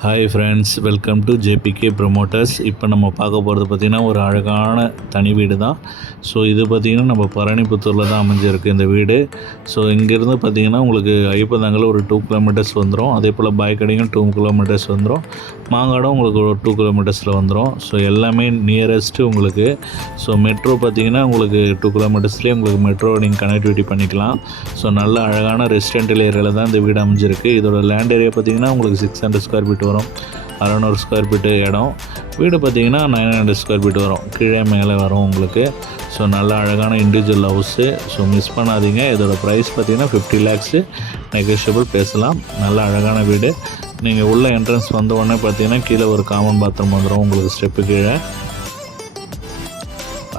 Hi friends welcome to JBK promoters இப்போ நம்ம பார்க்க போகிறது பார்த்திங்கன்னா ஒரு அழகான தனி வீடு தான் ஸோ இது பார்த்திங்கன்னா நம்ம பரணிபுத்தூரில் தான் அமைஞ்சிருக்கு இந்த வீடு. ஸோ இங்கேருந்து பார்த்திங்கன்னா உங்களுக்கு ஐப்பதாங்கல் ஒரு டூ கிலோமீட்டர்ஸ் வந்துடும் அதே போல் பாய்க்கடியும் டூ கிலோமீட்டர்ஸ் வந்துடும் மாங்காடும் உங்களுக்கு ஒரு டூ கிலோமீட்டர்ஸில் வந்துடும் ஸோ எல்லாமே நியரஸ்ட்டு உங்களுக்கு. ஸோ மெட்ரோ பார்த்திங்கன்னா உங்களுக்கு டூ கிலோமீட்டர்ஸ்லேயே உங்களுக்கு மெட்ரோ நீங்கள் கனெக்டிவிட்டி பண்ணிக்கலாம். ஸோ நல்ல அழகான ரெசிடென்டல் ஏரியாவில் தான் இந்த வீடு அமைஞ்சிருக்கு. இதோட லேண்ட் ஏரியா பார்த்திங்கன்னா உங்களுக்கு சிக்ஸ் ஹண்ட்ரட் ஸ்கொயர் ஃபீட் வரும். அறநூறு ஸ்கொயர் ஃபீட்டு இடம். வீடு பார்த்திங்கன்னா நைன் ஹண்ட்ரட் ஸ்கொயர் ஃபீட் வரும். கீழே மேலே வரும் உங்களுக்கு. ஸோ நல்ல அழகான இண்டிவிஜுவல் ஹவுஸு ஸோ மிஸ் பண்ணாதீங்க. இதோட ப்ரைஸ் பார்த்திங்கன்னா ஃபிஃப்டி லேக்ஸு நெகோஷியபிள் பேசலாம். நல்ல அழகான வீடு. நீங்கள் உள்ள என்ட்ரன்ஸ் வந்த உடனே பார்த்தீங்கன்னா கீழே ஒரு காமன் பாத்ரூம் வந்துடும் உங்களுக்கு ஸ்டெப்பு கீழே.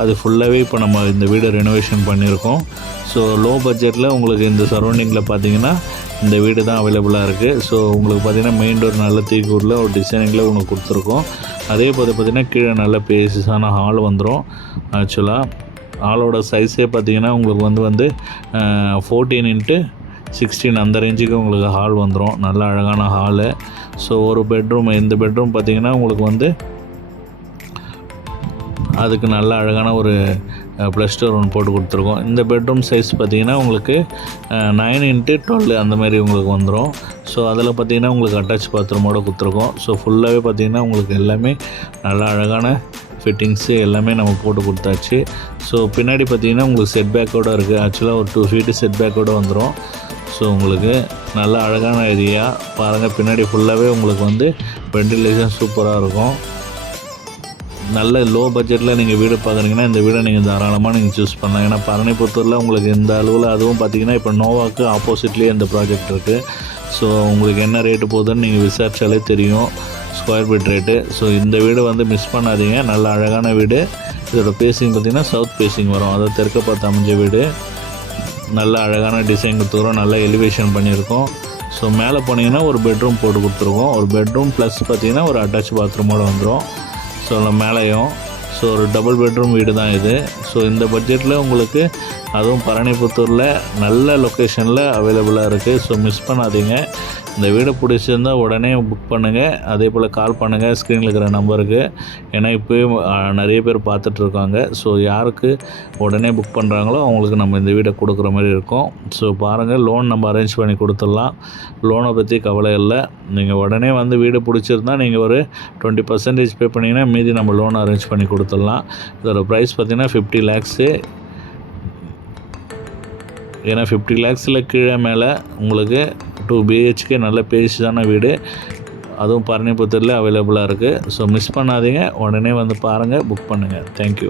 அது ஃபுல்லாகவே இப்போ நம்ம இந்த வீடை ரெனோவேஷன் பண்ணியிருக்கோம். ஸோ லோ பட்ஜெட்டில் உங்களுக்கு இந்த சரௌண்டிங்கில் பார்த்தீங்கன்னா இந்த வீடு தான் அவைலபிளாக இருக்குது ஸோ உங்களுக்கு பார்த்தீங்கன்னா மெயின் டோர் நல்ல தீக்கூரில் ஒரு டிசைனிங்கில் உங்களுக்கு கொடுத்துருக்கோம். அதே போல் பார்த்தீங்கன்னா கீழே நல்ல பேசிஸான ஹால் வந்துடும் ஆக்சுவலாக ஹாலோட சைஸே பார்த்தீங்கன்னா உங்களுக்கு வந்து வந்து ஃபோர்டீன் இன்ட்டு சிக்ஸ்டீன் அந்த ரேஞ்சுக்கு உங்களுக்கு ஹால் வந்துடும் நல்ல அழகான ஹாலு ஸோ ஒரு பெட்ரூம் இந்த பெட்ரூம் பார்த்தீங்கன்னா உங்களுக்கு வந்து அதுக்கு நல்ல அழகான ஒரு ப்ளஸ்டர் ஒன்று போட்டு கொடுத்துருக்கோம். இந்த பெட்ரூம் சைஸ் பார்த்தீங்கன்னா உங்களுக்கு நைன் இன்ட்டு டுவெல் அந்த மாதிரி உங்களுக்கு வந்துடும் ஸோ அதில் பார்த்தீங்கன்னா உங்களுக்கு அட்டாச் பாத்ரூமோடு கொடுத்துருக்கோம். ஸோ ஃபுல்லாகவே பார்த்திங்கன்னா உங்களுக்கு எல்லாமே நல்ல அழகான ஃபிட்டிங்ஸு எல்லாமே நம்ம போட்டு கொடுத்தாச்சு. ஸோ பின்னாடி பார்த்திங்கன்னா உங்களுக்கு செட் பேக்கோடு இருக்குது ஆக்சுவலாக ஒரு டூ ஃபீட்டு செட் பேக்கோடு வந்துடும் ஸோ உங்களுக்கு நல்ல அழகான ஏரியா பாருங்கள் பின்னாடி ஃபுல்லாகவே உங்களுக்கு வந்து வெண்டிலேஷன் சூப்பராக இருக்கும். நல்ல லோ பட்ஜெட்டில் நீங்கள் வீடு பார்க்குறீங்கன்னா இந்த வீடை நீங்கள் தாராளமாக நீங்கள் சூஸ் பண்ணலாம். ஏன்னா பரணிபுத்தூரில் உங்களுக்கு இந்த அளவில் அதுவும் பார்த்தீங்கன்னா இப்போ நோவாக்கு ஆப்போசிட்லேயே இந்த ப்ராஜெக்ட் இருக்குது ஸோ உங்களுக்கு என்ன ரேட்டு போகுதுன்னு நீங்கள் விசாரித்தாலே தெரியும் ஸ்கொயர் ஃபீட் ரேட்டு ஸோ இந்த வீடு வந்து மிஸ் பண்ணாதீங்க. நல்ல அழகான வீடு. இதோட பேசிங் பார்த்திங்கன்னா சவுத் பேசிங் வரும். அதை தெற்க பார்த்து அமைஞ்ச வீடு. நல்ல அழகான டிசைன் கொடுத்துருக்கோம். நல்ல எலிவேஷன் பண்ணியிருக்கோம். ஸோ மேலே போனீங்கன்னா ஒரு பெட்ரூம் போட்டு கொடுத்துருக்கோம். ஒரு பெட்ரூம் ப்ளஸ் பார்த்தீங்கன்னா ஒரு அட்டாச் பாத்ரூமோடு வந்துடும் ஸோ மேலேயும். ஸோ ஒரு டபுள் பெட்ரூம் வீடு தான் இது. ஸோ இந்த பட்ஜெட்டில் உங்களுக்கு அதுவும் பரணிபுத்தூரில் நல்ல லொக்கேஷனில் அவைலபிளாக இருக்குது ஸோ மிஸ் பண்ணாதீங்க. இந்த வீடு பிடிச்சிருந்தால் உடனே புக் பண்ணுங்கள் அதே போல் கால் பண்ணுங்கள் ஸ்க்ரீனில் இருக்கிற நம்பருக்கு ஏன்னா இப்போயும் நிறைய பேர் பார்த்துட்ருக்காங்க ஸோ யாருக்கு உடனே புக் பண்ணுறாங்களோ அவங்களுக்கு நம்ம இந்த வீடை கொடுக்குற மாதிரி இருக்கும். ஸோ பாருங்கள் லோன் நம்ம அரேஞ்ச் பண்ணி கொடுத்துடலாம். லோனை பற்றி கவலை இல்லை. நீங்கள் உடனே வந்து வீடு பிடிச்சிருந்தா நீங்கள் ஒரு டுவெண்ட்டி பர்சன்டேஜ் பே பண்ணிங்கன்னா மீதி நம்ம லோன் அரேஞ்ச் பண்ணி கொடுத்துடலாம். இதோட ப்ரைஸ் பார்த்திங்கன்னா ஃபிஃப்டி லேக்ஸு ஏன்னா ஃபிஃப்டி லேக்ஸில் கீழே மேலே உங்களுக்கு டூ பிஹெச்கே நல்ல பேசிதான வீடு. அதுவும் பரணிபுத்தூரில் அவைலபிளாக இருக்குது ஸோ மிஸ் பண்ணாதீங்க. உடனே வந்து பாருங்கள் புக் பண்ணுங்கள் தேங்க்யூ